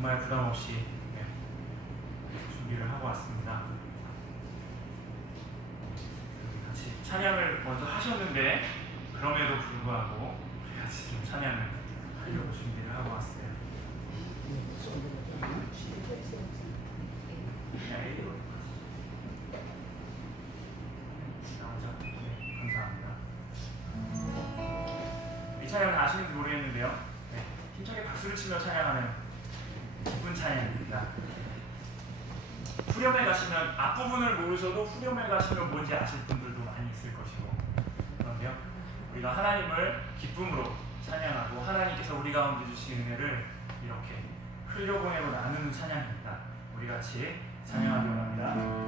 정말 부담 없이 준비를 하고 왔습니다. 같이 찬양을 먼저 하셨는데 그럼에도 불구하고 우리 같이 좀 찬양을 하려고 준비를 하고 왔어요. 나오죠? 네, 감사합니다. 이 찬양은 아시는지 모르겠는데요. 네, 힘차게 박수를 치며 찬양하는 기쁜 찬양입니다. 후렴에 가시면 앞부분을 모르셔도 후렴에 가시면 뭔지 아실 분들도 많이 있을 것이고, 그런데요, 우리가 하나님을 기쁨으로 찬양하고 하나님께서 우리 가운데 주신 은혜를 이렇게 흘려보내고 나누는 찬양입니다. 우리 같이 찬양하기 원합니다.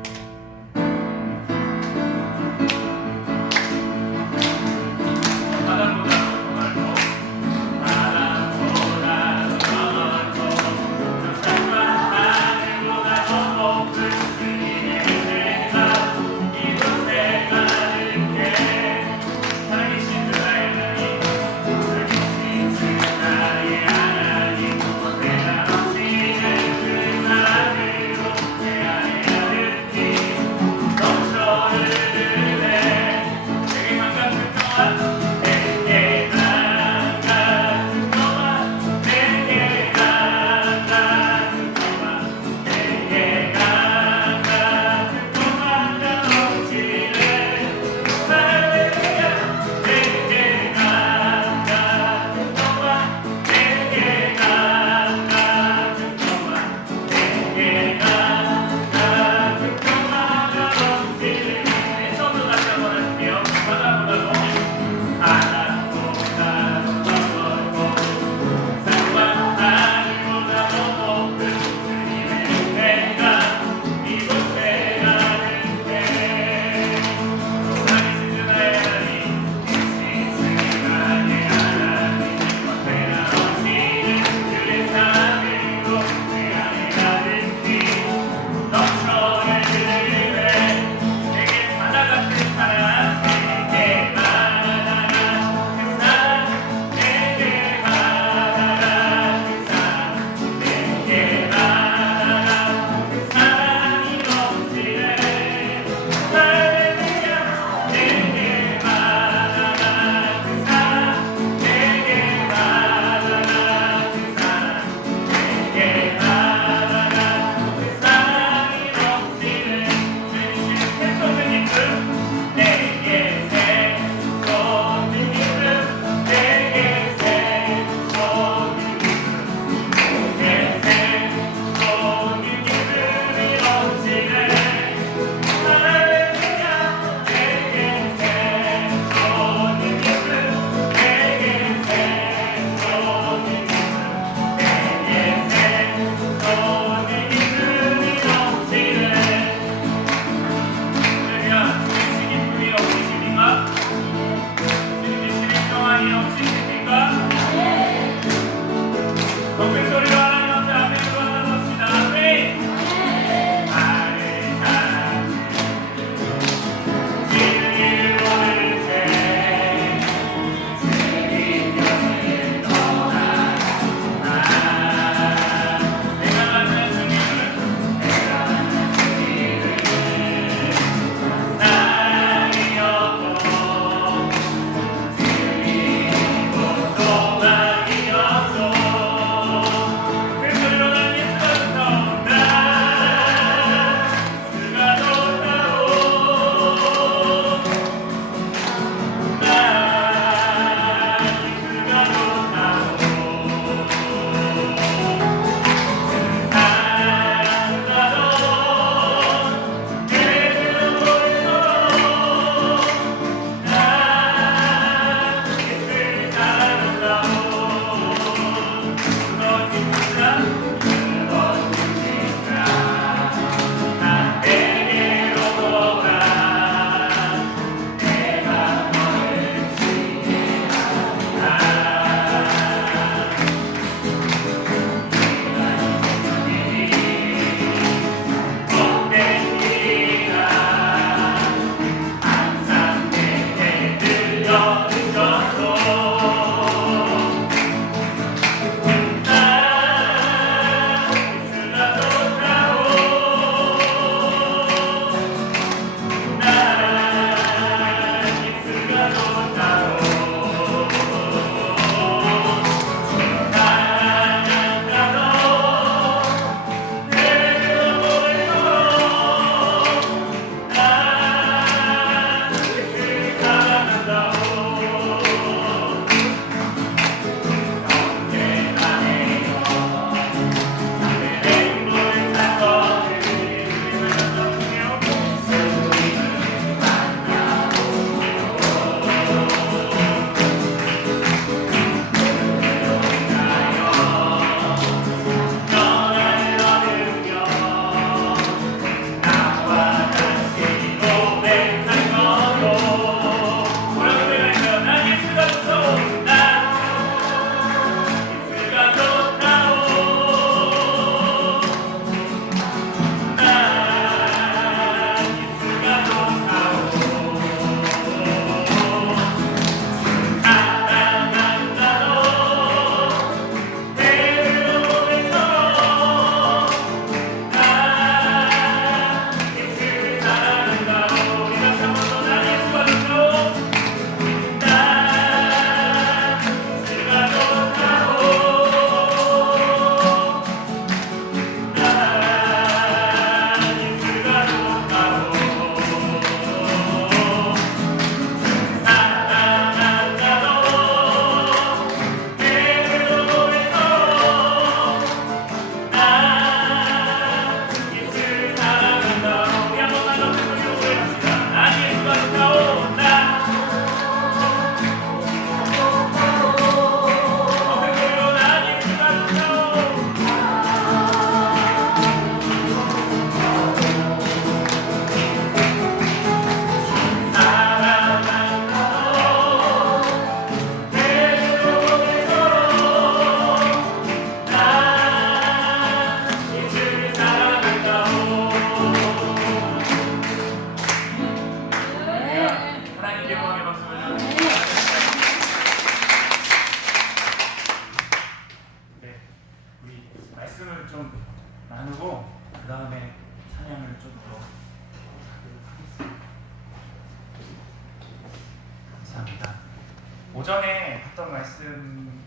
오전에 봤던 말씀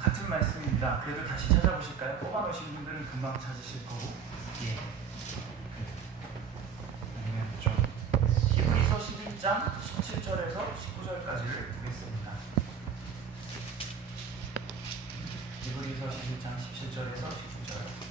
같은 말씀입니다. 그래도 다시 찾아보실까요? 뽑아놓으신 분들은 금방 찾으실 거고. 예. 아니면 좀 히브리서 11장 17절에서 19절까지를 보겠습니다. 히브리서 11장 17절에서 19절.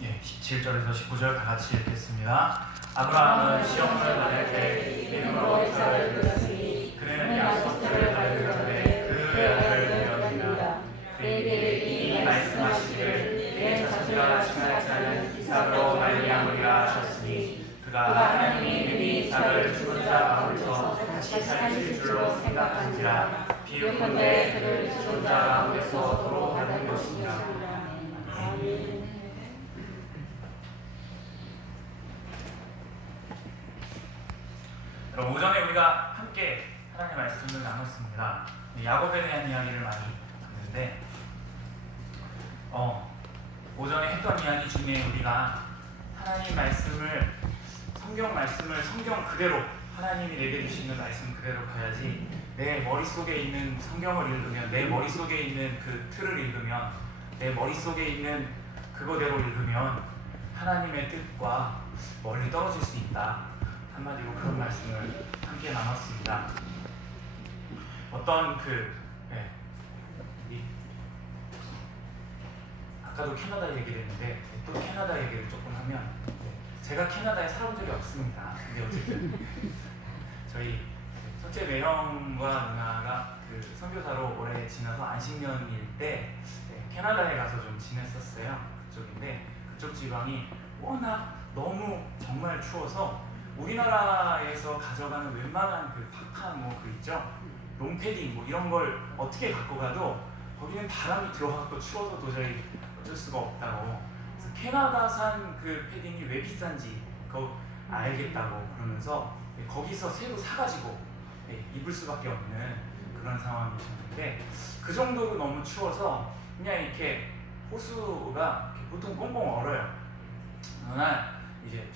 예, 17절에서 19절 다 같이 읽겠습니다. 아브라함은 시험을 받을 때 믿음으로 이삭을 드렸으니 그는 약속들을 받으려는데 그 아들을 부여합니다. 그에게 이미 말씀하시기를 내 자식아 칭할 자는 이삭으로 말미암으리라 하셨으니 그가 하나님이 능히 이삭을 죽은 자 가운데서 다시 살릴 줄로 생각한지라 비유컨대 그를 죽은 자 가운데서 도로 받은 것이니라. 아멘. 오전에 우리가 함께 하나님의 말씀을 나눴습니다. 야곱에 대한 이야기를 많이 했는데 오전에 했던 이야기 중에 우리가 하나님 말씀을 성경 그대로 하나님이 내게 주시는 말씀 그대로 가야지 내 머릿속에 있는 성경을 읽으면 내 머릿속에 있는 그 틀을 읽으면 내 머릿속에 있는 그거대로 읽으면 하나님의 뜻과 멀리 떨어질 수 있다. 한마디로 그런 말씀을 함께 나눴습니다. 어떤 아까도 캐나다 얘기를 했는데 또 캐나다 얘기를 조금 하면 제가 캐나다에 살아본 적이 없습니다. 근데 어쨌든 저희 첫째 매형과 누나가 그 선교사로 올해 지나서 안식년일 때 캐나다에 가서 좀 지냈었어요. 그쪽인데 그쪽 지방이 워낙 너무 정말 추워서 우리나라에서 가져가는 웬만한 그 파카 그 있죠? 롱패딩 이런 걸 어떻게 갖고 가도 거기는 바람이 들어가고 추워서 도저히 어쩔 수가 없다고. 그래서 캐나다산 그 패딩이 왜 비싼지 그거 알겠다고 그러면서 거기서 새로 사가지고 입을 수밖에 없는 그런 상황이셨는데 그 정도로 너무 추워서 그냥 이렇게 호수가 보통 꽁꽁 얼어요. 어느 날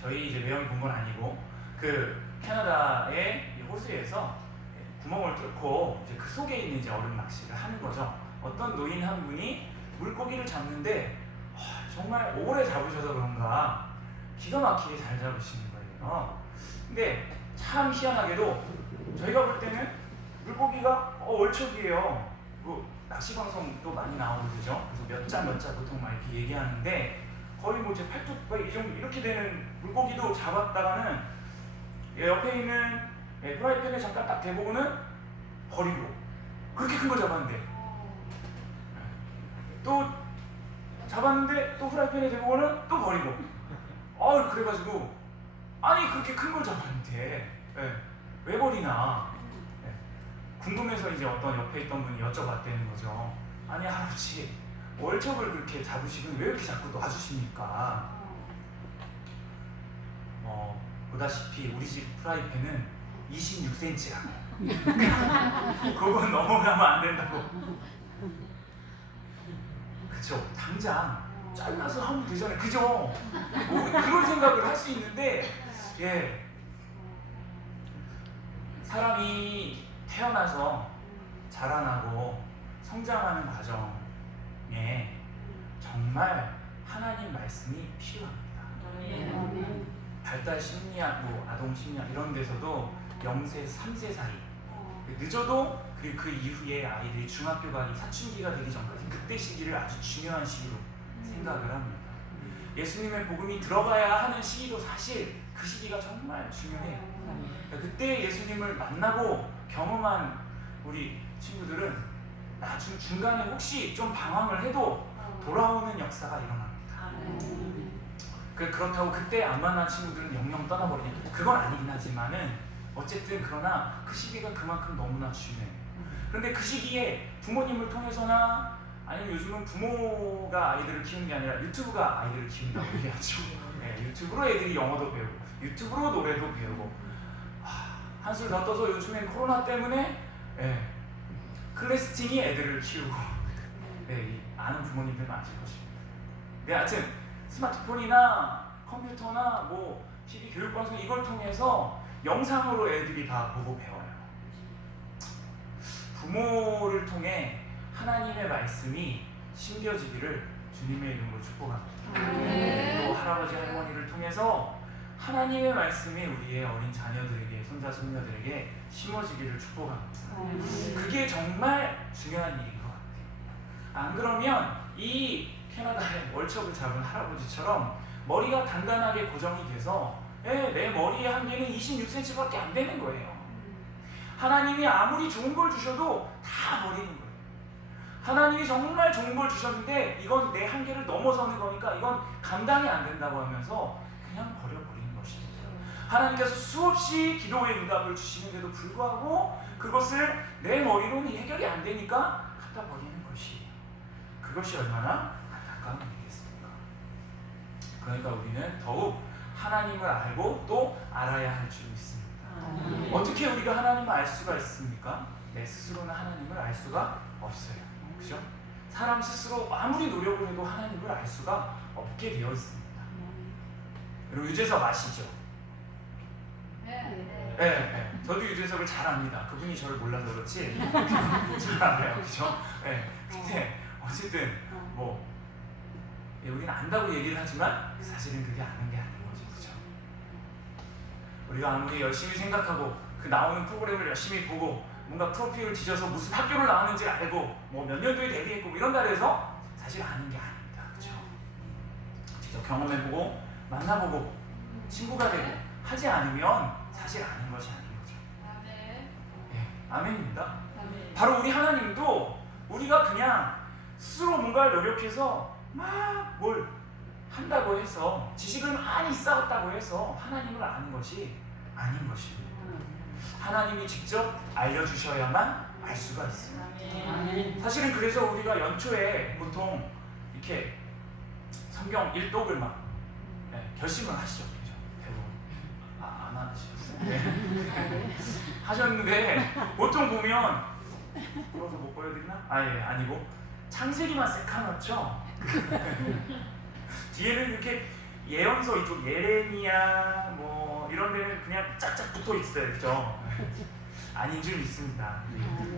저희 매형이 본 건 아니고 그 캐나다의 호수에서 구멍을 뚫고 그 속에 있는 얼음 낚시를 하는 거죠. 어떤 노인 한 분이 물고기를 잡는데 정말 오래 잡으셔서 그런가 기가 막히게 잘 잡으시는 거예요. 근데 참 희한하게도 저희가 볼 때는 물고기가 얼척이에요. 낚시 방송도 많이 나오고 그러죠. 그래서 몇 자 보통 막 이렇게 얘기하는데 거의 제 팔뚝 이 정도 이렇게 되는 물고기도 잡았다가는 옆에 있는 프라이팬에 잠깐 딱 대보고는 버리고 그렇게 큰 거 잡았는데 또 잡았는데 또 프라이팬에 대보고는 또 버리고 그래가지고 아니 그렇게 큰 걸 잡았는데 왜 버리나 궁금해서 어떤 옆에 있던 분이 여쭤봤다는 거죠. 아니 할아버지 월척을 그렇게 잡으시면 왜 이렇게 자꾸 놔주십니까? 보다시피 우리 집 프라이팬은 26cm야. 그건 넘어가면 안 된다고. 그쵸? 당장 잘라서 하면 되잖아요. 그죠? 그런 생각을 할 수 있는데 사람이 태어나서 자라나고 성장하는 과정에 정말 하나님 말씀이 필요합니다. 발달 심리학, 아동 심리학 이런 데서도 0세, 3세 사이 늦어도 그 이후에 아이들이 중학교 가기, 사춘기가 되기 전까지 그때 시기를 아주 중요한 시기로 생각을 합니다. 예수님의 복음이 들어가야 하는 시기도 사실 그 시기가 정말 중요해요. 그때 예수님을 만나고 경험한 우리 친구들은 나중 중간에 혹시 좀 방황을 해도 돌아오는 역사가 일어납니다. 그렇다고 그때 안 만난 친구들은 영영 떠나버리냐? 그건 아니긴 하지만은 어쨌든 그러나 그 시기가 그만큼 너무나 중요해요. 그런데 그 시기에 부모님을 통해서나 아니면 요즘은 부모가 아이들을 키우는 게 아니라 유튜브가 아이들을 키운다고 얘기하죠. 유튜브로 애들이 영어도 배우고 유튜브로 노래도 배우고 한술 더 떠서 요즘엔 코로나 때문에 클래스팅이 애들을 키우고 아는 부모님들 많으실 것입니다. 네, 하여튼 스마트폰이나 컴퓨터나 뭐 TV 교육방송 이걸 통해서 영상으로 애들이 다 보고 배워요. 부모를 통해 하나님의 말씀이 심겨지기를 주님의 이름으로 축복합니다. 또 할아버지 할머니를 통해서 하나님의 말씀이 우리의 어린 자녀들에게, 손자 손녀들에게 심어지기를 축복합니다. 그게 정말 중요한 일인 것 같아요. 안 그러면 이 캐나다의 월척을 잡은 할아버지처럼 머리가 단단하게 고정이 돼서 내 머리의 한계는 26cm밖에 안 되는 거예요. 하나님이 아무리 좋은 걸 주셔도 다 버리는 거예요. 하나님이 정말 좋은 걸 주셨는데 이건 내 한계를 넘어서는 거니까 이건 감당이 안 된다고 하면서 그냥 버려버리는 것입니다. 하나님께서 수없이 기도의 응답을 주시는데도 불구하고 그것을 내 머리로는 해결이 안 되니까 갖다 버리는 것이에요. 그것이 얼마나 안타까운 일이겠습니까? 그러니까 우리는 더욱 하나님을 알고 또 알아야 할 줄 믿습니다. 어떻게 우리가 하나님을 알 수가 있습니까? 내 스스로는 하나님을 알 수가 없어요. 그죠? 사람 스스로 아무리 노력을 해도 하나님을 알 수가 없게 되어 있습니다. 여러분 유재석 아시죠? 네. 저도 유재석을 잘 압니다. 그분이 저를 몰라서 그렇지 잘 알아요. 그죠? 네. 근데 어쨌든 뭐 우리는 안다고 얘기를 하지만 사실은 그게 아는 게 아닌 거죠. 그죠? 우리가 아무리 열심히 생각하고 그 나오는 프로그램을 열심히 보고 뭔가 프로필을 뒤져서 무슨 학교를 나왔는지 알고 뭐 몇 년도에 데뷔했고 이런다 해서 사실 아는 게 아닙니다. 그렇죠? 직접 경험해보고 만나보고 친구가 되고 하지 않으면 사실 아는 것이 아닌 거죠. 예, 아멘입니다. 바로 우리 하나님도 우리가 그냥 스스로 뭔가를 노력해서 막 뭘 한다고 해서 지식을 많이 쌓았다고 해서 하나님을 아는 것이 아닌 것입니다. 하나님이 직접 알려주셔야만 알 수가 있습니다. 사실은 그래서 우리가 연초에 보통 이렇게 성경 일독을 막 결심을 하시죠. 그죠? 대부분 안 하시죠. 네. 하셨는데 보통 보면 풀어서 못 보여드리나? 아니고 창세기만 새카맣죠? 뒤에는 이렇게 예언서 이쪽 예레미야 뭐 이런 데는 그냥 짝짝 붙어 있어요. 그죠? 아닌 줄 믿습니다.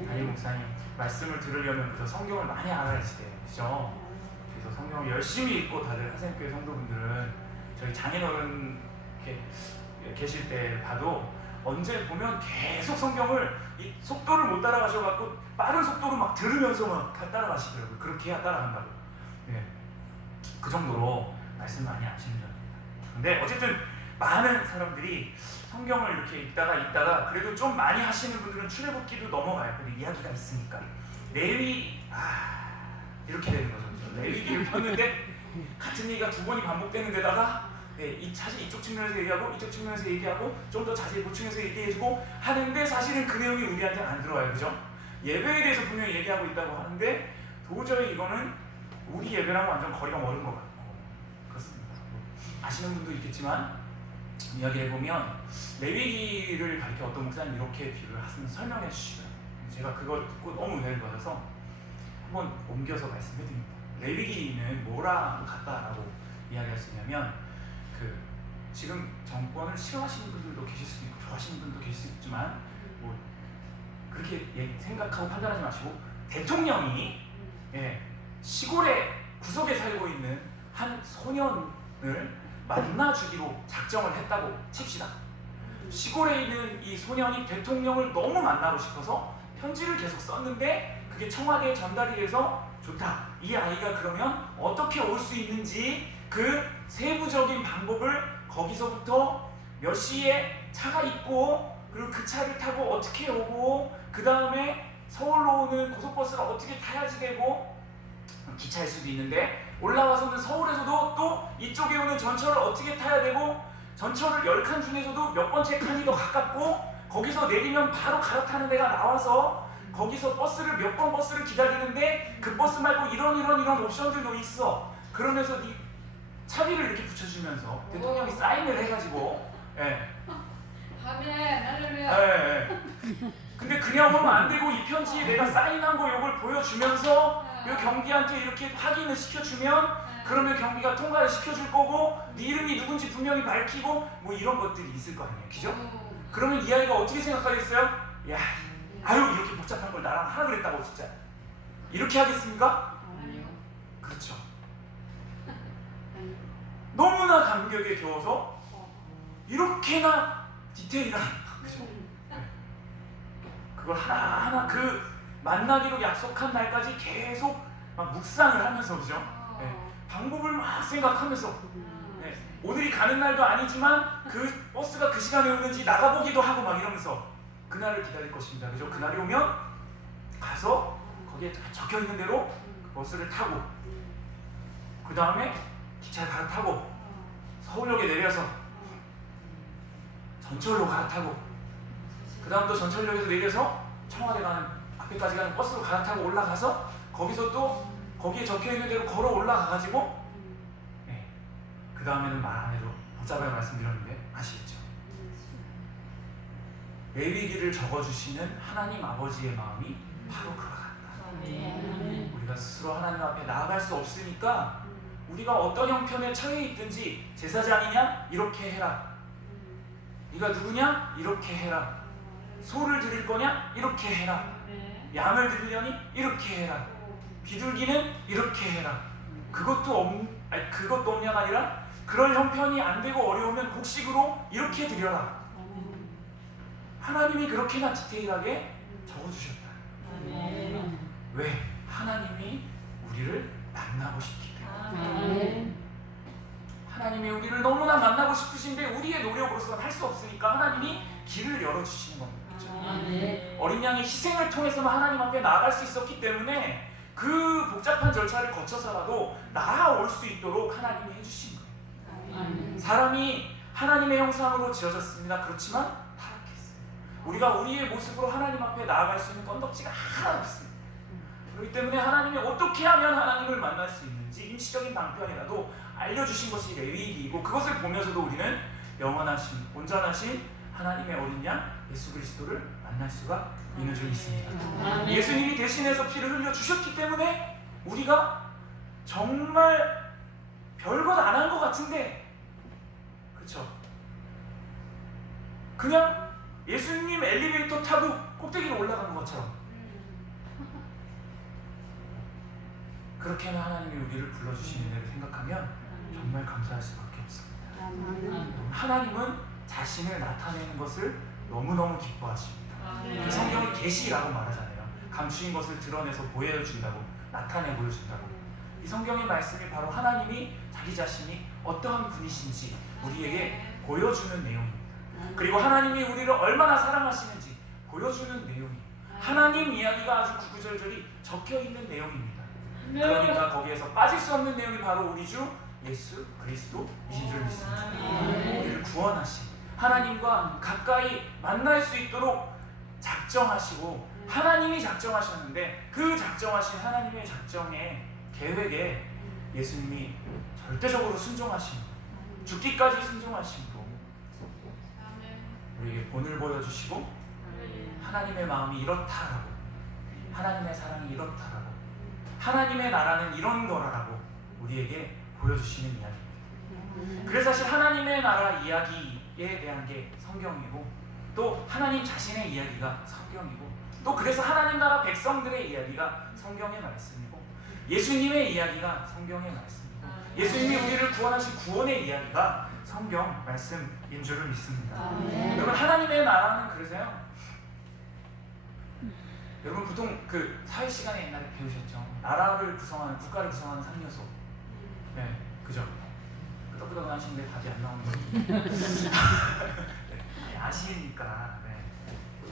담임 목사님 말씀을 들으려면 그저 성경을 많이 알아야지 돼요. 그죠? 그래서 성경을 열심히 읽고 다들 하생교회 성도분들은 저희 장인어른 이렇게 계실 때 봐도 언제 보면 계속 성경을 이 속도를 못 따라가셔갖고 빠른 속도로 막 들으면서 막 따라가시더라고요. 그렇게 해야 따라간다고. 네. 그 정도로 말씀 많이 아시는 겁니다. 근데 어쨌든 많은 사람들이 성경을 이렇게 읽다가 그래도 좀 많이 하시는 분들은 출애굽기도 넘어가요. 근데 이야기가 있으니까 레위 이렇게 되는 거죠. 레위기를 폈는데 같은 얘기가 두 번이 반복되는 데다가 사실 이쪽 측면에서 얘기하고 이쪽 측면에서 얘기하고 좀 더 자세히 보충해서 얘기해주고 하는데 사실은 그 내용이 우리한테는 안 들어와요. 그죠? 예배에 대해서 분명히 얘기하고 있다고 하는데 도저히 이거는 우리 예배랑 완전 거리가 멀은 것 같고 그렇습니다. 아시는 분도 있겠지만 이야기를 해보면 레위기를 가리켜 어떤 목사님 이렇게 비유를 하시면서 설명해 주시더라고요. 제가 그걸 듣고 너무 은혜를 받아서 한번 옮겨서 말씀해드립니다. 레위기는 뭐랑 같다라고 이야기할 수 있냐면 지금 정권을 싫어하시는 분들도 계실 수도 있고 좋아하시는 분들도 계실 수 있지만 뭐 그렇게 생각하고 판단하지 마시고 대통령이 시골의 구석에 살고 있는 한 소년을 만나주기로 작정을 했다고 칩시다. 시골에 있는 이 소년이 대통령을 너무 만나고 싶어서 편지를 계속 썼는데 그게 청와대에 전달이 돼서 좋다. 이 아이가 그러면 어떻게 올 수 있는지 그 세부적인 방법을 거기서부터 몇 시에 차가 있고 그리고 그 차를 타고 어떻게 오고 그 다음에 서울로 오는 고속버스를 어떻게 타야지 되고 기차일 수도 있는데 올라와서는 서울에서도 또 이쪽에 오는 전철을 어떻게 타야 되고 전철을 10칸 중에서도 몇 번째 칸이 더 가깝고 거기서 내리면 바로 갈아타는 데가 나와서 거기서 몇 번 버스를 기다리는데 그 버스 말고 이런 옵션들도 있어. 그러면서 네 차비를 이렇게 붙여주면서 대통령이 사인을 해가지고 근데 그냥 오면 안 되고 이 편지에 내가 사인한 거 이걸 보여주면서 이 경비한테 이렇게 확인을 시켜주면 그러면 경비가 통과를 시켜줄 거고 네 이름이 누군지 분명히 밝히고 뭐 이런 것들이 있을 거 아니에요. 그죠? 그러면 이 아이가 어떻게 생각하겠어요? 야, 아유 이렇게 복잡한 걸 나랑 하라 그랬다고 진짜 이렇게 하겠습니까? 그렇죠. 너무나 감격에 겨워서 이렇게나 디테일한 그죠? 그걸 하나하나 그 만나기로 약속한 날까지 계속 막 묵상을 하면서 그죠? 방법을 막 생각하면서 오늘이 가는 날도 아니지만 그 버스가 그 시간에 오는지 나가보기도 하고 막 이러면서 그날을 기다릴 것입니다. 그죠? 그날이 오면 가서 거기에 적혀 있는 대로 그 버스를 타고 그 다음에 기차에 갈아타고 서울역에 내려서 전철로 갈아타고 그 다음 또 전철역에서 내려서 청와대 가는 앞에까지 가는 버스로 갈아타고 올라가서 거기서 또 거기에 적혀 있는 대로 걸어 올라가가지고 그 다음에는 말 안 해도 복잡하게 말씀드렸는데 아시겠죠? 레위기를 적어주시는 하나님 아버지의 마음이 바로 그와 같다. 우리가 스스로 하나님 앞에 나아갈 수 없으니까 우리가 어떤 형편에 처해 있든지 제사장이냐? 이렇게 해라. 네가 누구냐? 이렇게 해라. 소를 드릴 거냐? 이렇게 해라. 양을 드리려니? 이렇게 해라. 비둘기는 이렇게 해라. 그것도 없냐가 아니라 그럴 형편이 안 되고 어려우면 곡식으로 이렇게 드려라. 하나님이 그렇게나 디테일하게 적어주셨다. 왜? 하나님이 우리를 만나고 싶기 때문에. 하나님이 우리를 너무나 만나고 싶으신데 우리의 노력으로서는 할 수 없으니까 하나님이 길을 열어주시는 겁니다. 그렇죠? 어린 양의 희생을 통해서만 하나님 앞에 나아갈 수 있었기 때문에 그 복잡한 절차를 거쳐서라도 나아올 수 있도록 하나님이 해주신 거예요. 사람이 하나님의 형상으로 지어졌습니다. 그렇지만 타락했어요. 우리가 우리의 모습으로 하나님 앞에 나아갈 수 있는 건덕지가 하나도 없습니다. 그렇기 때문에 하나님이 어떻게 하면 하나님을 만날 수 있는지 임시적인 방편이라도 알려주신 것이 레위기이고 그것을 보면서도 우리는 영원하신 온전하신 하나님의 어린 양 예수 그리스도를 만날 수가 있는 줄 믿습니다. 예수님이 대신해서 피를 흘려 주셨기 때문에 우리가 정말 별것 안 한 것 같은데 그렇죠? 그냥 예수님 엘리베이터 타고 꼭대기로 올라간 것처럼 그렇게는 하나님이 우리를 불러주시는 일을 생각하면 정말 감사할 수밖에 없습니다. 하나님은 자신을 나타내는 것을 너무너무 기뻐하십니다. 성경을 계시라고 말하잖아요. 감추인 것을 드러내서 보여준다고, 나타내 보여준다고. 이 성경의 말씀이 바로 하나님이 자기 자신이 어떠한 분이신지 우리에게 보여주는 내용입니다. 그리고 하나님이 우리를 얼마나 사랑하시는지 보여주는 내용이 하나님 이야기가 아주 구구절절히 적혀있는 내용입니다. 그러니까 거기에서 빠질 수 없는 내용이 바로 우리 주 예수 그리스도이신 줄 믿습니다. 우리를 구원하신 하나님과 가까이 만날 수 있도록 작정하시고 하나님이 작정하셨는데 그 작정하신 하나님의 작정의 계획에 예수님이 절대적으로 순종하신 죽기까지 순종하심으로 우리에게 본을 보여주시고 하나님의 마음이 이렇다라고 하나님의 사랑이 이렇다라고 하나님의 나라는 이런 거라고 우리에게 보여주시는 이야기입니다. 그래서 사실 하나님의 나라 이야기에 대한 게 성경이고 또 하나님 자신의 이야기가 성경이고 또 그래서 하나님 나라 백성들의 이야기가 성경의 말씀이고 예수님의 이야기가 성경의 말씀이고 예수님이 우리를 구원하신 구원의 이야기가 성경 말씀인 줄을 믿습니다. 여러분 하나님의 나라는 그러세요. 여러분 보통 그 사회 시간에 옛날에 배우셨죠? 나라를 구성하는 국가를 구성하는 3요소. 네, 그죠? 끄덕끄덕 하시는데 답이 안 나오는 거예요. 네, 아시니까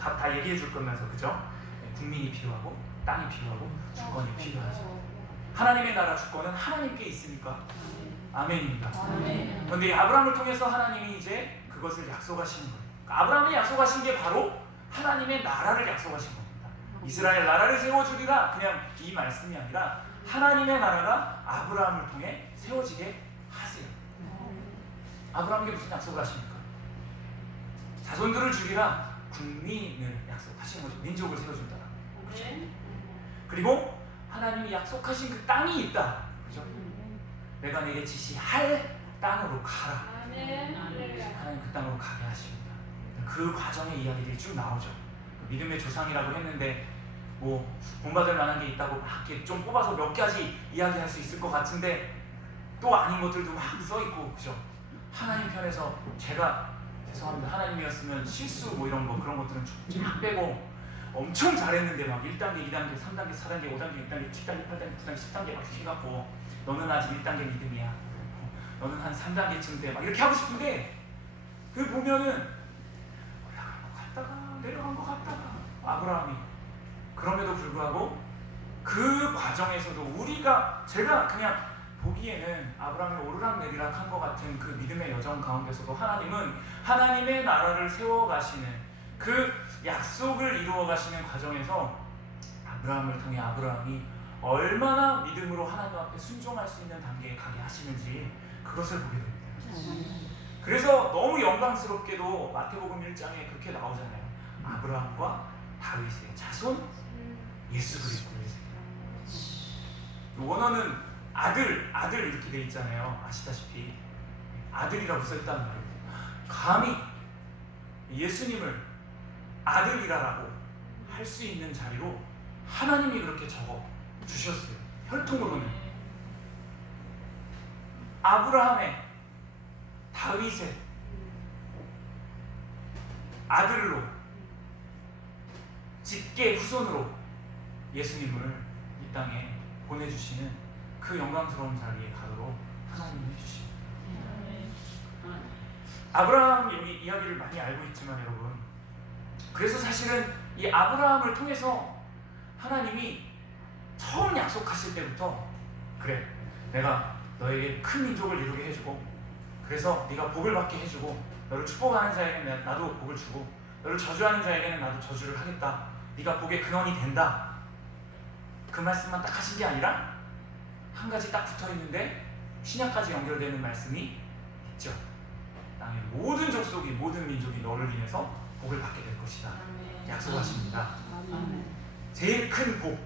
다 얘기해 줄 거면서 그죠? 네, 국민이 필요하고 땅이 필요하고 주권이 필요하죠. 하나님의 나라 주권은 하나님께 있으니까 아멘입니다. 그런데 아브라함을 통해서 하나님이 이제 그것을 약속하시는 거예요. 그러니까 아브라함이 약속하신 게 바로 하나님의 나라를 약속하신 겁니다. 이스라엘 나라를 세워주리라 그냥 이 말씀이 아니라 하나님의 나라가 아브라함을 통해 세워지게 하세요. 아브라함에게 무슨 약속을 하십니까? 자손들을 주리라 국민을 약속하신 거죠. 민족을 세워준다. 그렇죠? 그리고 하나님이 약속하신 그 땅이 있다. 그렇죠? 내가 내게 지시할 땅으로 가라. 아멘. 하나님 그 땅으로 가게 하십니다. 그 과정의 이야기들이 쭉 나오죠. 믿음의 조상이라고 했는데 뭐 본받을 만한 게 있다고 막 이렇게 좀 뽑아서 몇 가지 이야기할 수 있을 것 같은데 또 아닌 것들도 막 써있고, 그죠? 하나님 편에서 제가 죄송합니다, 하나님이었으면 실수 뭐 이런 거 그런 것들은 쫙 빼고 엄청 잘했는데 막 1단계, 2단계, 3단계, 4단계, 5단계, 6단계, 7단계, 8단계, 9단계, 10단계 막 해갖고 너는 아직 1단계 믿음이야, 너는 한 3단계쯤 돼, 막 이렇게 하고 싶은데 그 보면은 올라간 것 같다가 내려간 것 같다가 아브라함이, 그럼에도 불구하고 그 과정에서도 제가 그냥 보기에는 아브라함이 오르락내리락 한 것 같은 그 믿음의 여정 가운데서도 하나님은 하나님의 나라를 세워가시는 그 약속을 이루어가시는 과정에서 아브라함을 통해 아브라함이 얼마나 믿음으로 하나님 앞에 순종할 수 있는 단계에 가게 하시는지 그것을 보게 됩니다. 그래서 너무 영광스럽게도 마태복음 1장에 그렇게 나오잖아요. 아브라함과 다윗의 자손 예수 그리스도이세요. 원어는 아들 이렇게 돼 있잖아요. 아시다시피 아들이라고 써있단 말이에요. 감히 예수님을 아들이라고 할 수 있는 자리로 하나님이 그렇게 적어 주셨어요. 혈통으로는 아브라함의 다윗의 아들로 직계 후손으로 예수님을 이 땅에 보내주시는 그 영광스러운 자리에 가도록 하나님이 해주십니다. 아브라함 여기 이야기를 많이 알고 있지만 여러분, 그래서 사실은 이 아브라함을 통해서 하나님이 처음 약속하실 때부터 그래, 내가 너에게 큰 민족을 이루게 해주고, 그래서 네가 복을 받게 해주고, 너를 축복하는 자에게는 나도 복을 주고, 너를 저주하는 자에게는 나도 저주를 하겠다, 네가 복의 근원이 된다, 그 말씀만 딱 하신 게 아니라 한 가지 딱 붙어있는데 신약까지 연결되는 말씀이 있죠. 땅의 모든 족속이, 모든 민족이 너를 인해서 복을 받게 될 것이다 약속하십니다. 제일 큰 복,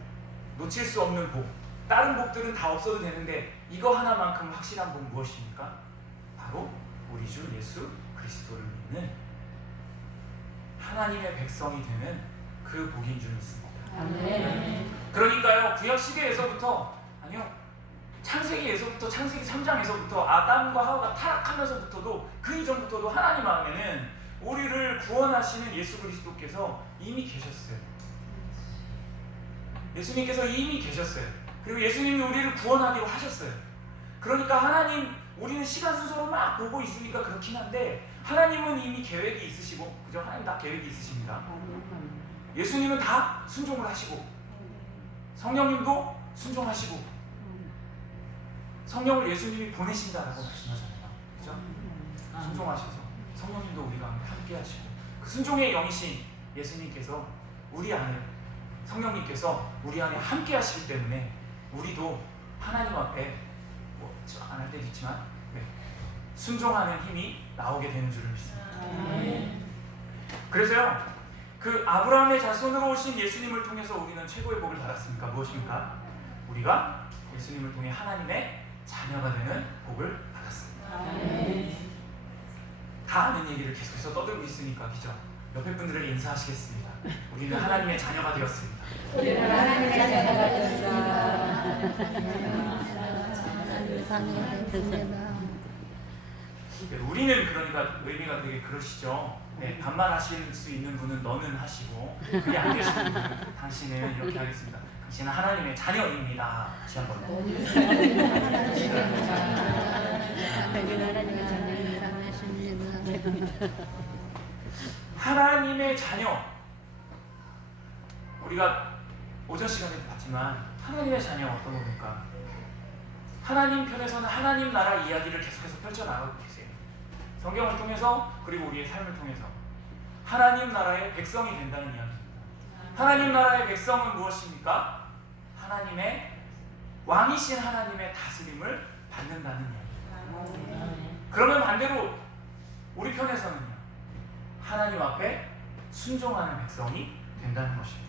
놓칠 수 없는 복, 다른 복들은 다 없어도 되는데 이거 하나만큼 확실한 복 무엇입니까? 바로 우리 주 예수 그리스도를 믿는 하나님의 백성이 되는 그 복인 줄 믿습니다. 그러니까요, 구약 시대에서부터, 아니요, 창세기에서부터, 창세기 3장에서부터 아담과 하와가 타락하면서부터도, 그 이전부터도 하나님 마음에는 우리를 구원하시는 예수 그리스도께서 이미 계셨어요. 예수님께서 이미 계셨어요. 그리고 예수님이 우리를 구원하기로 하셨어요. 그러니까 하나님, 우리는 시간 순서로 막 보고 있으니까 그렇긴 한데 하나님은 이미 계획이 있으시고, 그죠? 하나님 다 계획이 있으십니다. 예수님은 다 순종을 하시고, 성령님도 순종하시고, 성령을 예수님이 보내신다라고 말씀하잖아요. 그죠? 순종하셔서 성령님도 우리가 함께 하시고, 그 순종의 영이신 예수님께서 우리 안에, 성령님께서 우리 안에 함께 하시기 때문에 우리도 하나님 앞에 안 할 때도 있지만 순종하는 힘이 나오게 되는 줄을 믿습니다. 그래서요, 그 아브라함의 자손으로 오신 예수님을 통해서 우리는 최고의 복을 받았습니까? 무엇입니까? 우리가 예수님을 통해 하나님의 자녀가 되는 복을 받았습니다. 다 아는 얘기를 계속해서 떠들고 있으니까, 그죠? 옆에 분들에게 인사하시겠습니다. 우리는 하나님의 자녀가 되었습니다. 우리는 하나님의 자녀가 되었습니다. 우리는 그러니까 의미가 되게 그러시죠. 네, 반말하실 수 있는 분은 너는 하시고, 그게 안 되시는 분은 당신은 이렇게 하겠습니다. 당신은 하나님의 자녀입니다. 다시 한번. 하나님의 자녀. 우리가 오전 시간에 봤지만 하나님의 자녀 어떤 겁니까? 하나님 편에서는 하나님 나라 이야기를 계속해서 펼쳐나가고 계세요. 성경을 통해서, 그리고 우리의 삶을 통해서 하나님 나라의 백성이 된다는 이야기입니다. 하나님 나라의 백성은 무엇입니까? 하나님의 왕이신 하나님의 다스림을 받는다는 이야기입니다. 그러면 반대로 우리 편에서는요, 하나님 앞에 순종하는 백성이 된다는 것입니다.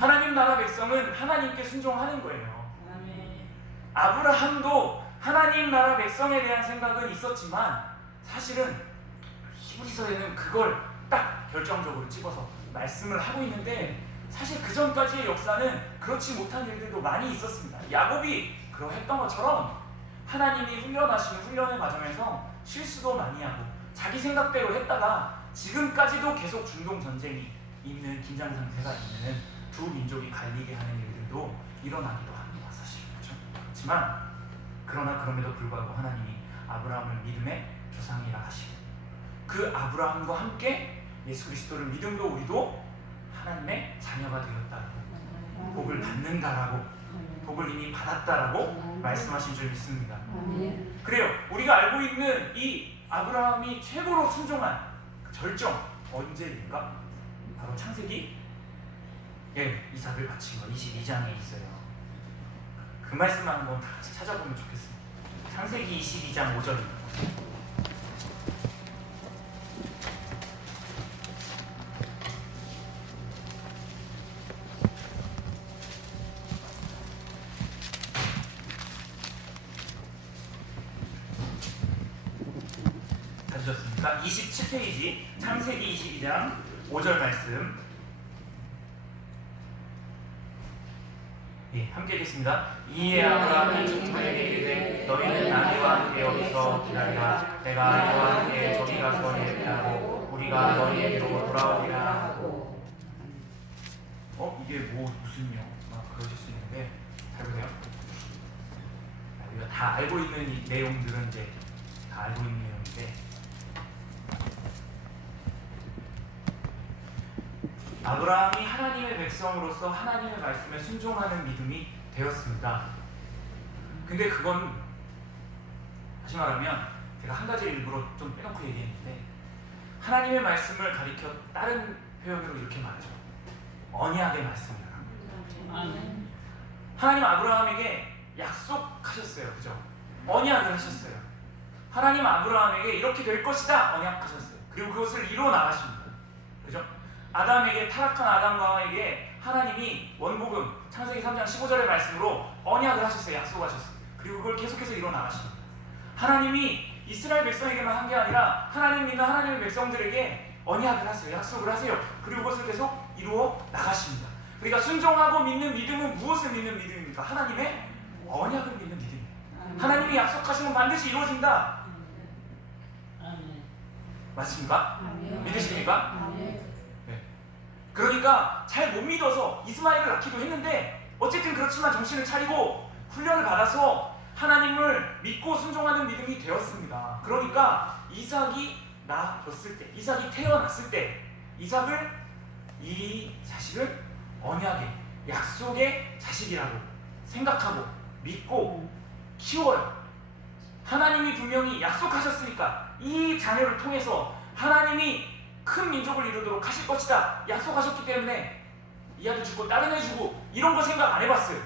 하나님 나라 백성은 하나님께 순종하는 거예요. 아브라함도 하나님 나라 백성에 대한 생각은 있었지만 사실은 히브리서에는 그걸 딱 결정적으로 집어서 말씀을 하고 있는데, 사실 그 전까지의 역사는 그렇지 못한 일들도 많이 있었습니다. 야곱이 그러했던 것처럼 하나님이 훈련하시는 훈련의 과정에서 실수도 많이 하고 자기 생각대로 했다가 지금까지도 계속 중동 전쟁이 있는 긴장 상태가 있는 두 민족이 갈리게 하는 일들도 일어나기도 합니다. 사실 그렇죠? 그렇지만 그러나 그럼에도 불구하고 하나님이 아브라함을 믿음의 조상이라 하시고 그 아브라함과 함께 예수 그리스도를 믿음으로 우리도 하나님의 자녀가 되었다고, 복을 받는다라고, 복을 이미 받았다라고 말씀하신 줄 믿습니다. 그래요. 우리가 알고 있는 이 아브라함이 최고로 순종한 절정 언제입니까? 바로 창세기 이삭을 바친 거 22장에 있어요. 그 말씀만 한번 다 같이 찾아보면 좋겠습니다. 창세기 22장 5절입니다. 찾으셨습니까? 27페이지 창세기 22장 5절 말씀. 함께 읽겠습니다. 이에 아브라함이 친구에게 이르되 너희는 나와 함께 여기서 기다리라. 내가 너와 함께 저기 가서 예배하고 우리가 너희에게로 돌아오리라 하고. 이게 무슨요? 그러실 수 있는데 잘 보세요. 우리가 다 알고 있는 이 내용들은 이제 다 알고 있는 내용인데, 아브라함이 하나님의 백성으로서 하나님의 말씀에 순종하는 믿음이 되었습니다. 근데 그건 다시 말하면 제가 한 가지 일부러 좀 빼놓고 얘기했는데, 하나님의 말씀을 가리켜 다른 표현으로 이렇게 말하죠. 언약의 말씀이라는 거예요. 하나님 아브라함에게 약속하셨어요. 그죠? 언약을 하셨어요. 하나님 아브라함에게 이렇게 될 것이다 언약하셨어요. 그리고 그것을 이루어 나가십니다. 그죠? 아담에게, 타락한 아담과 하와에게 하나님이 원복음 창세기 3장 15절의 말씀으로 언약을 하셨어요. 약속하셨어요. 그리고 그걸 계속해서 이루어 나가십니다. 하나님이 이스라엘 백성에게만 한 게 아니라 하나님 믿는 하나님의 백성들에게 언약을 하세요. 약속을 하세요. 그리고 그것을 계속 이루어 나가십니다. 그러니까 순종하고 믿는 믿음은 무엇을 믿는 믿음입니까? 하나님의 언약을 믿는 믿음입니다. 하나님이 약속하시면 반드시 이루어진다. 맞습니까? 믿으십니까? 그러니까 잘 못 믿어서 이스마엘을 낳기도 했는데, 어쨌든 그렇지만 정신을 차리고 훈련을 받아서 하나님을 믿고 순종하는 믿음이 되었습니다. 그러니까 이삭이 낳았을 때, 이삭이 태어났을 때, 이 자식을 언약의, 약속의 자식이라고 생각하고 믿고 키워요. 하나님이 분명히 약속하셨으니까 이 자녀를 통해서 하나님이 큰 민족을 이루도록 하실 것이다 약속하셨기 때문에 이 아들 주고 다른 애 주고 이런 거 생각 안 해봤어요.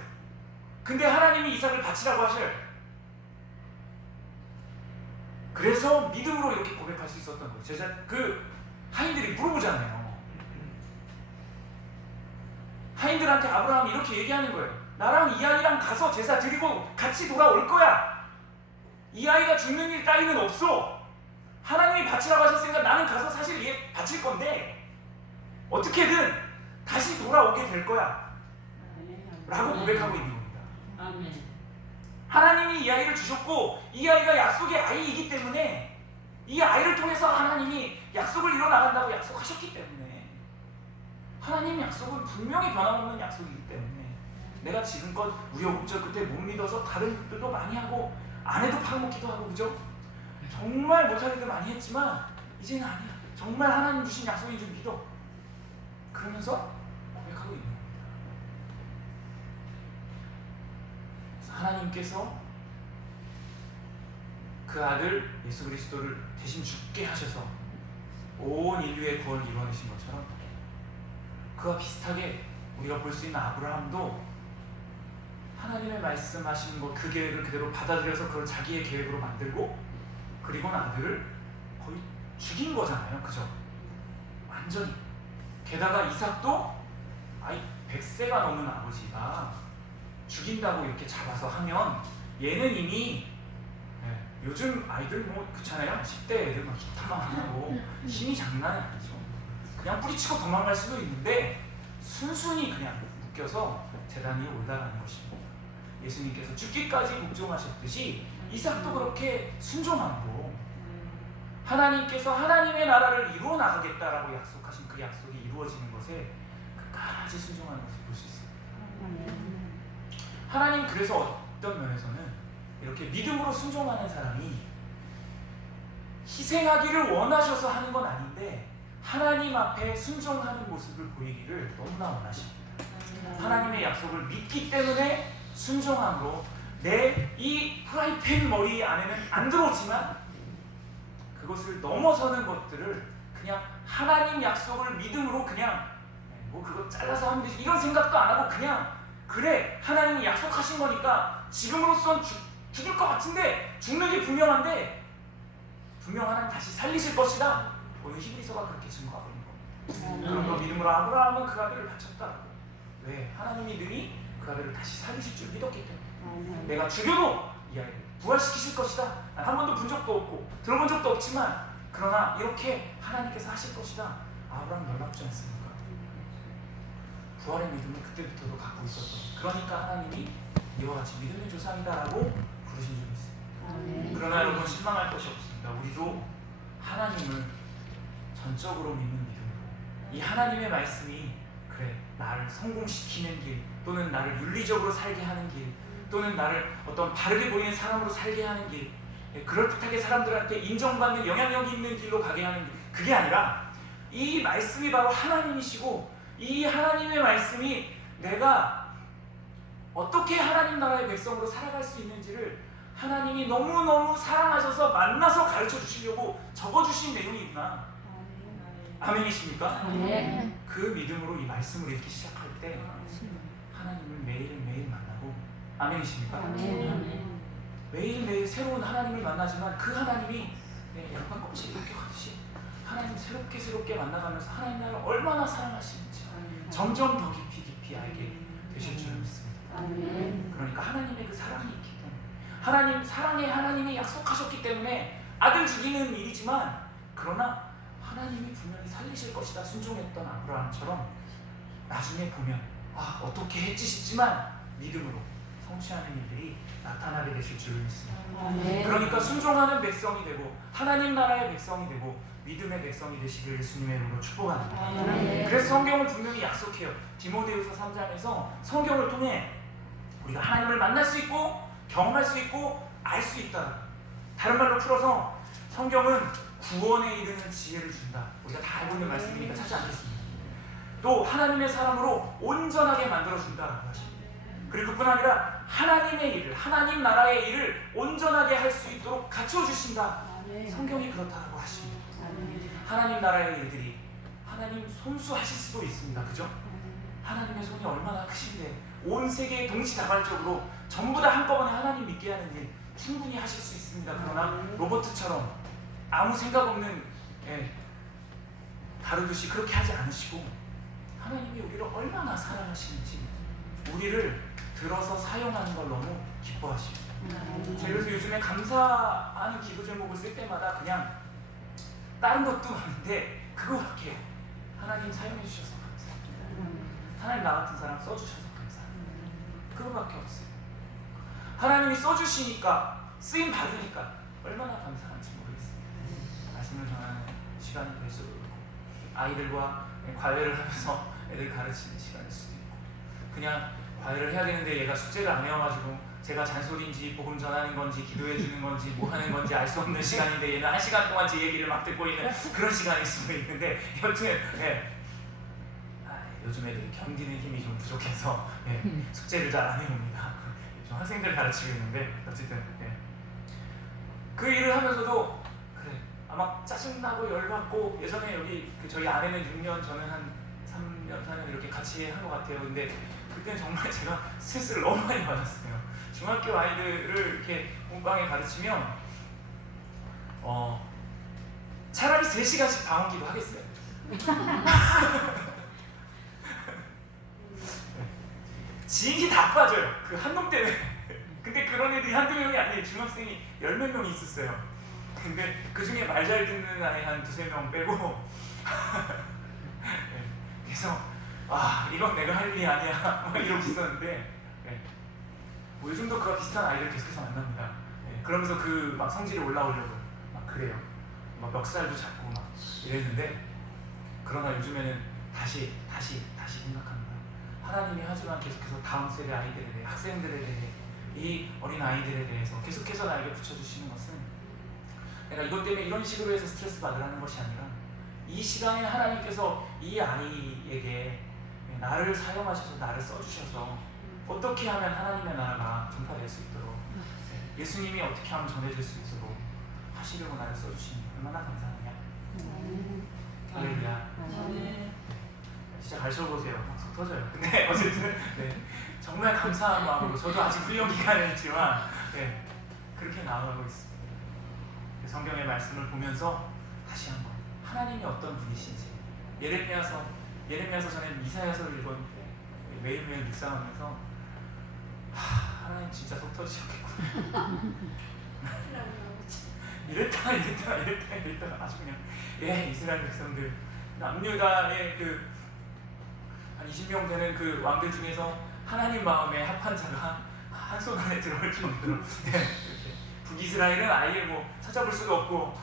근데 하나님이 이삭을 바치라고 하셔요. 그래서 믿음으로 이렇게 고백할 수 있었던 거예요. 하인들이 물어보잖아요. 하인들한테 아브라함이 이렇게 얘기하는 거예요. 나랑 이 아이랑 가서 제사 드리고 같이 돌아올 거야. 이 아이가 죽는 일 따위는 없어. 하나님이 바치라고 하셨으니까 나는 가서 사실 얘 바칠 건데 어떻게든 다시 돌아오게 될 거야 라고 고백하고 있는 겁니다. 하나님이 이 아이를 주셨고 이 아이가 약속의 아이이기 때문에 이 아이를 통해서 하나님이 약속을 이뤄나간다고 약속하셨기 때문에, 하나님 약속은 분명히 변함없는 약속이기 때문에 내가 지금껏 우여곡절 끝에 못 믿어서 다른 일들도 많이 하고 아내도 팔아먹기도 하고, 그죠? 정말 못할 일도 많이 했지만 이제는 아니야. 정말 하나님 주신 약속인 줄 믿어. 그러면서 고백하고 있는 겁니다. 그래서 하나님께서 그 아들 예수 그리스도를 대신 죽게 하셔서 온 인류의 구원을 이루어내신 것처럼, 그와 비슷하게 우리가 볼 수 있는 아브라함도 하나님의 말씀하신 그 계획을 그대로 받아들여서 그걸 자기의 계획으로 만들고, 그리고는 아들을 거의 죽인 거잖아요. 그죠? 완전히. 게다가 이삭도 100세가 넘은 아버지가 죽인다고 이렇게 잡아서 하면 얘는 이미 요즘 아이들 뭐 그렇잖아요. 10대 애들 막 기타만 하고 힘이 장난이 아니죠. 그냥 뿌리치고 도망갈 수도 있는데 순순히 그냥 묶여서 제단 위에 올라가는 것입니다. 예수님께서 죽기까지 복종하셨듯이 이삭도 그렇게 순종함으로 하나님께서 하나님의 나라를 이루어 나가겠다라고 약속하신 그 약속이 이루어지는 것에 끝까지 순종하는 것을 볼 수 있습니다. 하나님 그래서 어떤 면에서는 이렇게 믿음으로 순종하는 사람이 희생하기를 원하셔서 하는 건 아닌데 하나님 앞에 순종하는 모습을 보이기를 너무나 원하십니다. 하나님의 약속을 믿기 때문에 순종함으로 내 이 프라이팬 머리 안에는 안 들어오지만 그것을 넘어서는 것들을 그냥 하나님 약속을 믿음으로 그냥 뭐 그거 잘라서 하면 되지 이런 생각도 안 하고 그냥 그래 하나님이 약속하신 거니까 지금으로선 죽을 것 같은데 죽는 게 분명한데 분명 하나님 다시 살리실 것이다. 오늘 히브리서가 그렇게 증거하고 있는 겁니다. 그런 거 믿음으로 아브라함은 그 아들을 바쳤다고. 왜? 하나님이 능히 그 아들을 다시 살리실 줄 믿었기 때문에. 내가 죽여도 이 아이를 부활시키실 것이다. 난 한 번도 본 적도 없고 들어본 적도 없지만 그러나 이렇게 하나님께서 하실 것이다. 아브라함 놀랍지 않습니까? 부활의 믿음을 그때부터도 갖고 있었던. 그러니까 하나님이 이와 같이 믿음의 조상이다라고 부르신 적이 있습니다. 그러나 여러분 실망할 것이 없습니다. 우리도 하나님을 전적으로 믿는 믿음으로 이 하나님의 말씀이 그래 나를 성공시키는 길 또는 나를 윤리적으로 살게 하는 길 또는 나를 어떤 바르게 보이는 사람으로 살게 하는 길 그럴듯하게 사람들한테 인정받는 영향력이 있는 길로 가게 하는 길 그게 아니라 이 말씀이 바로 하나님이시고 이 하나님의 말씀이 내가 어떻게 하나님 나라의 백성으로 살아갈 수 있는지를 하나님이 너무너무 사랑하셔서 만나서 가르쳐 주시려고 적어주신 내용이구나. 아멘이십니까? 그 믿음으로 이 말씀을 읽기 시작할 때 하나님을 매일매일 만나고 아멘이십니까? 매일매일 새로운 하나님을 만나지만 그 하나님이 양반 껍질 벗겨가듯이 하나님 새롭게 만나가면서 하나님 나를 얼마나 사랑하시는지 점점 더 깊이 알게 되실 줄 믿습니다. 그러니까 하나님의 그 사랑이 있기 때문에 하나님 사랑의 하나님이 약속하셨기 때문에 아들 죽이는 일이지만 그러나 하나님이 분명히 살리실 것이다 순종했던 아브라함처럼 나중에 보면 아 어떻게 했지 싶지만 믿음으로 성취하는 일들이 나타나게 되실 줄 믿습니다. 그러니까 순종하는 백성이 되고 하나님 나라의 백성이 되고 믿음의 백성이 되시길 예수님의 이름으로 축복합니다. 그래서 성경은 분명히 약속해요. 디모데후서 3장에서 성경을 통해 우리가 하나님을 만날 수 있고 경험할 수 있고 알 수 있다. 다른 말로 풀어서 성경은 구원에 이르는 지혜를 준다. 우리가 다 알고 있는 말씀이니까 찾지 않겠습니다. 또 하나님의 사람으로 온전하게 만들어준다라고 하십니다. 그리고 그뿐 아니라 하나님의 일을 하나님 나라의 일을 온전하게 할 수 있도록 갖춰주신다. 성경이 그렇다고 하십니다. 하나님 나라의 일들이 하나님 손수하실 수도 있습니다. 그죠? 하나님의 손이 얼마나 크신데 온 세계에 동시다발적으로 전부 다 한꺼번에 하나님 믿게 하는 일 충분히 하실 수 있습니다. 그러나 로버트처럼 아무 생각 없는 다루듯이 그렇게 하지 않으시고 하나님이 우리를 얼마나 사랑하시는지 우리를 들어서 사용하는 걸 너무 기뻐하십니다. 제가 그래서 요즘에 감사하는 기도 제목을 쓸 때마다 그냥 다른 것도 많은데 그거밖에 하나님 사용해 주셔서 감사합니다. 하나님 나 같은 사람 써주셔서 감사합니다. 그거밖에 없어요. 하나님이 써주시니까 쓰임 받으니까 얼마나 감사한지 모르겠습니다. 말씀을 전하는 시간이 될 수도 있고 아이들과 과외를 하면서 애들 가르치는 시간일 수도 있고 그냥 과외를 해야 되는데 얘가 숙제를 안 해와가지고 제가 잔소리인지 복음 전하는 건지 기도해 주는 건지 뭐 하는 건지 알 수 없는 시간인데 얘는 1시간 동안 제 얘기를 막 듣고 있는 그런 시간일 수도 있는데 여튼 요즘 애들이 견디는 힘이 좀 부족해서 숙제를 잘 안 해옵니다. 요즘 학생들 가르치고 있는데 어쨌든 그 일을 하면서도 그래 아마 짜증나고 열받고 예전에 여기 저희 아내는 6년 저는 한 3년 4년 이렇게 같이 한 것 같아요. 근데 그때는 정말 제가 스트레스를 너무 많이 받았어요. 중학교 아이들을 이렇게 공방에 가르치면 차라리 3시간씩 방언기도 하겠어요. 지인이 다 빠져요. 그 한 놈 때문에 근데 그런 애들이 한두 명이 아니에요. 중학생이 10몇 명이 있었어요. 근데 그 중에 말 잘 듣는 아이 한 두세 명 빼고 네. 그래서 이건 내가 할 일이 아니야 막 이러고 있었는데 네. 뭐 요즘도 그와 비슷한 아이들 계속해서 만납니다. 네. 그러면서 그 막 성질이 올라오려고 막 그래요. 막 멱살도 잡고 막 이랬는데 그러나 요즘에는 다시 생각합니다. 하나님이 하지만 계속해서 다음 세대 아이들에 대해, 학생들에 대해, 이 어린 아이들에 대해서 계속해서 나에게 붙여주시는 것은 내가 이것 때문에 이런 식으로 해서 스트레스 받으라는 것이 아니라 이 시간에 하나님께서 이 아이에게 나를 사용하셔서 나를 써주셔서 어떻게 하면 하나님의 나라가 전파될 수 있도록 예수님이 어떻게 하면 전해질 수 있도록 하시려고 나를 써주시니 얼마나 감사하냐. 할렐루야. 진짜 가르쳐보세요. 막 속 터져요. 근데 어쨌든 네, 정말 감사한 마음으로 저도 아직 훈련 기간에 있지만 네, 그렇게 나아가고 있습니다. 성경의 말씀을 보면서 다시 한번 하나님이 어떤 분이신지 예레미야서 전에 이사야서를 읽었는데 매일매일 묵상하면서 하나님 진짜 속 터지셨겠구나. 이랬다가 아주 그냥 이스라엘 백성들 남유다의 그 한 20명 되는 그 왕들 중에서 하나님 마음에 합한 자가 한 손 안에 들어올 정도로 북이스라엘은 아예 뭐 찾아볼 수도 없고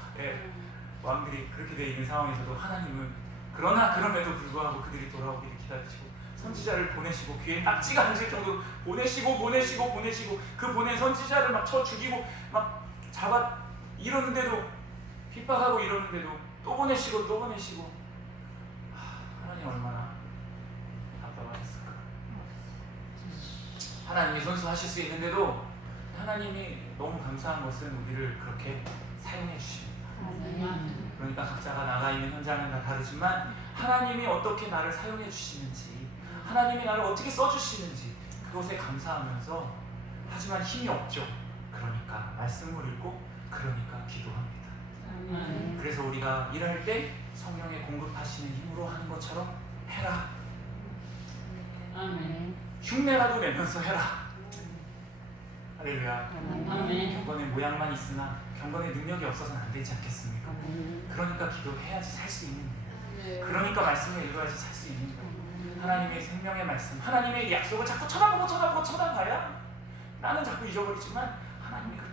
왕들이 그렇게 돼 있는 상황에서도 하나님은 그럼에도 불구하고 그들이 돌아오기를 기다리시고 선지자를 보내시고 귀에 딱지가 앉을 정도로 보내시고 그 보낸 선지자를 막 쳐 죽이고 막 잡아 이러는데도 핍박하고 이러는데도 또 보내시고 하나님 얼마나 답답하셨을까. 하나님이 선수하실 수 있는데도 하나님이 너무 감사한 것은 우리를 그렇게 사용해 주십니다. 그러니까 각자가 나가 있는 현장은 다 다르지만 하나님이 어떻게 나를 사용해 주시는지, 하나님이 나를 어떻게 써주시는지 그것에 감사하면서 하지만 힘이 없죠. 그러니까 말씀을 읽고 그러니까 기도합니다. 그래서 우리가 일할 때 성령의 공급하시는 힘으로 하는 것처럼 해라. 흉내라도 내면서 해라. 할렐루야. 경건의 모양만 있으나 경건의 능력이 없어서는 안 되지 않겠습니까? 그러니까 기도해야지 살 수 있는 거예요. 그러니까 말씀을 읽어야지 살 수 있는 거예요. 하나님의 생명의 말씀, 하나님의 약속을 자꾸 쳐다봐야 나는 자꾸 잊어버리지만 하나님이 그렇게